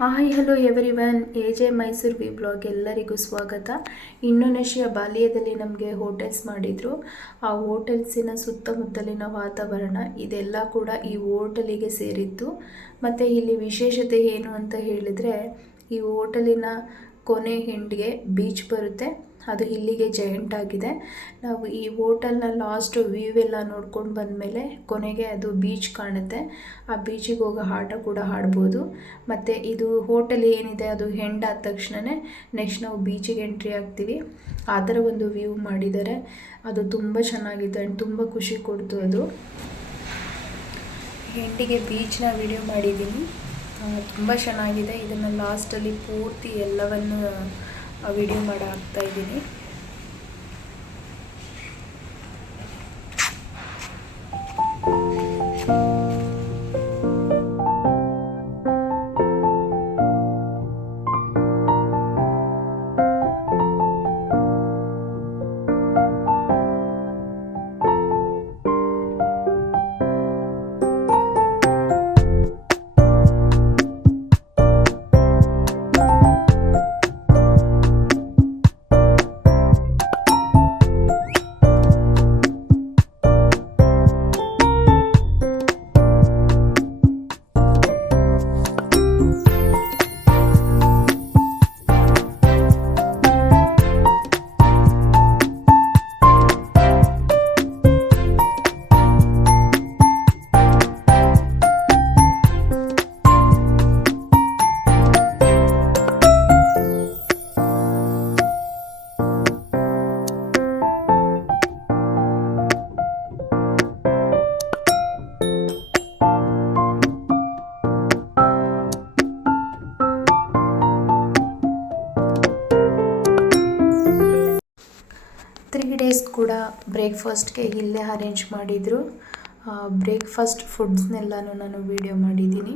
Hi hello everyone, a Mysuru vlog ಎಲ್ಲರಿಗೂ ಸ್ವಾಗತ. Indonesia ಬಾಲಿಯಾದಲ್ಲಿ ನಮಗೆ ಹೋಟೆಲ್ಸ್ ಮಾಡಿದರು. ಆ ಹೋಟೆಲ್ಸಿನ ಸುತ್ತಮುತ್ತಲಿನ ವಾತಾವರಣ ಇದೆಲ್ಲ ಕೂಡ ಈ ಹೋಟೆಲಿಗೆ ಸೇರಿತ್ತು. ಮತ್ತು ಇಲ್ಲಿ ವಿಶೇಷತೆ ಏನು ಅಂತ ಹೇಳಿದರೆ, ಈ ಹೋಟೆಲಿನ ಕೊನೆ ಎಂಡ್ಗೆ ಬೀಚ್ ಬರುತ್ತೆ. ಅದು ಇಲ್ಲಿಗೆ ಜಾಯಿಂಟ್ ಆಗಿದೆ. ನಾವು ಈ ಹೋಟೆಲ್ನ ಲಾಸ್ಟ್ ವ್ಯೂ ಎಲ್ಲ ನೋಡ್ಕೊಂಡು ಬಂದಮೇಲೆ ಕೊನೆಗೆ ಅದು ಬೀಚ್ ಕಾಣುತ್ತೆ. ಆ ಬೀಚಿಗೆ ಹೋಗೋ ಆಟ ಕೂಡ ಆಡ್ಬೋದು. ಮತ್ತು ಇದು ಹೋಟೆಲ್ ಏನಿದೆ ಅದು ಎಂಡ್ ಆದ ತಕ್ಷಣವೇ ನೆಕ್ಸ್ಟ್ ನಾವು ಬೀಚಿಗೆ ಎಂಟ್ರಿ ಆಗ್ತೀವಿ. ಆ ಥರ ಒಂದು ವ್ಯೂ ಮಾಡಿದ್ದಾರೆ. ಅದು ತುಂಬ ಚೆನ್ನಾಗಿದೆ ಆ್ಯಂಡ್ ತುಂಬ ಖುಷಿ ಕೊಡ್ತು. ಅದು ಎಂಡಿಗೆ ಬೀಚ್ನ ವಿಡಿಯೋ ಮಾಡಿದ್ದೀನಿ. ತುಂಬ ಚೆನ್ನಾಗಿದೆ. ಇದನ್ನು ಲಾಸ್ಟಲ್ಲಿ ಪೂರ್ತಿ ಎಲ್ಲವನ್ನು ವಿಡಿಯೋ ಮಾಡಿ ಹಾಕ್ತಾಯಿದ್ದೀನಿ. ಡೇಸ್ ಕೂಡ ಬ್ರೇಕ್ಫಾಸ್ಟ್ಗೆ ಇಲ್ಲೇ ಅರೇಂಜ್ ಮಾಡಿದರು. ಬ್ರೇಕ್ಫಾಸ್ಟ್ ಫುಡ್ಸ್ನೆಲ್ಲನೂ ನಾನು ವಿಡಿಯೋ ಮಾಡಿದ್ದೀನಿ.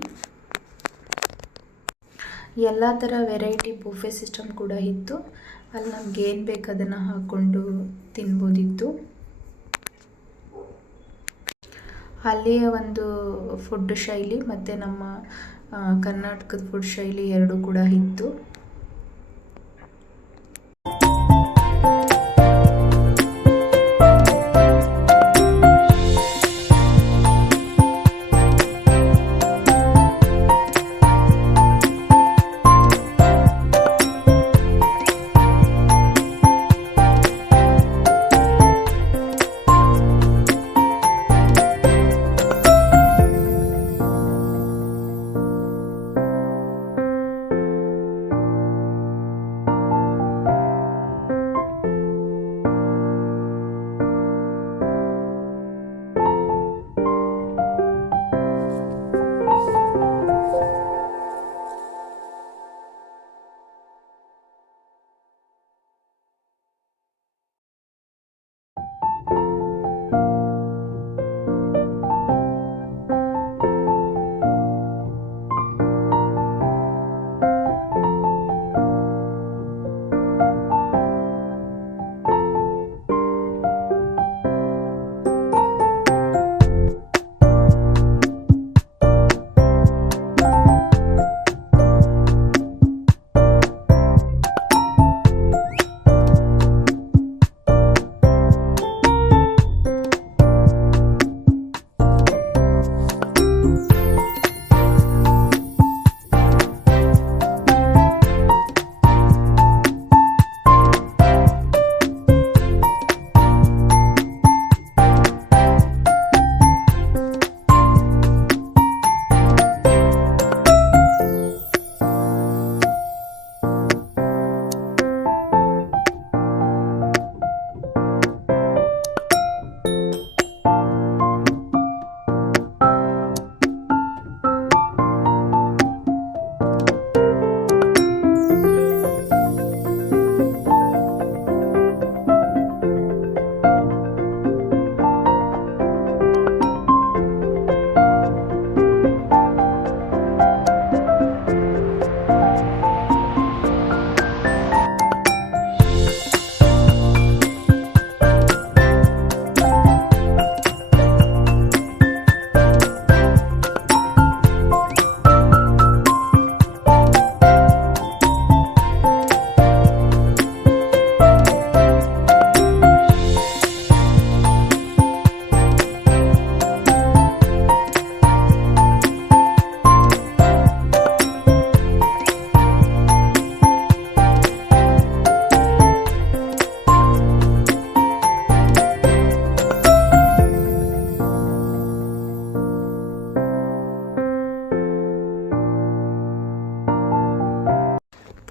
ಎಲ್ಲ ಥರ ವೆರೈಟಿ ಬುಫೆ ಸಿಸ್ಟಮ್ ಕೂಡ ಇತ್ತು. ಅಲ್ಲಿ ನಮ್ಗೆ ಏನು ಬೇಕು ಅದನ್ನು ಹಾಕ್ಕೊಂಡು ತಿನ್ಬೋದಿತ್ತು. ಅಲ್ಲಿಯ ಒಂದು ಫುಡ್ ಶೈಲಿ ಮತ್ತು ನಮ್ಮ ಕರ್ನಾಟಕದ ಫುಡ್ ಶೈಲಿ ಎರಡೂ ಕೂಡ ಇತ್ತು.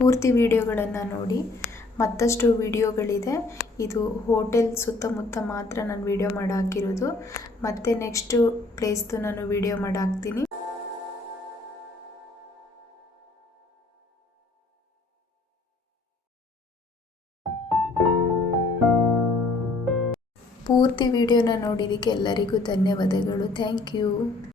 ಪೂರ್ತಿ ವಿಡಿಯೋಗಳನ್ನು ನೋಡಿ. ಮತ್ತಷ್ಟು ವಿಡಿಯೋಗಳಿದೆ. ಇದು ಹೋಟೆಲ್ ಸುತ್ತಮುತ್ತ ಮಾತ್ರ ನಾನು ವಿಡಿಯೋ ಮಾಡಿ ಹಾಕಿರೋದು. ಮತ್ತೆ ನೆಕ್ಸ್ಟು ಪ್ಲೇಸ್ದು ನಾನು ವಿಡಿಯೋ ಮಾಡಿ ಹಾಕ್ತೀನಿ. ಪೂರ್ತಿ ವಿಡಿಯೋನ ನೋಡಿದ್ದಕ್ಕೆ ಎಲ್ಲರಿಗೂ ಧನ್ಯವಾದಗಳು. Thank you.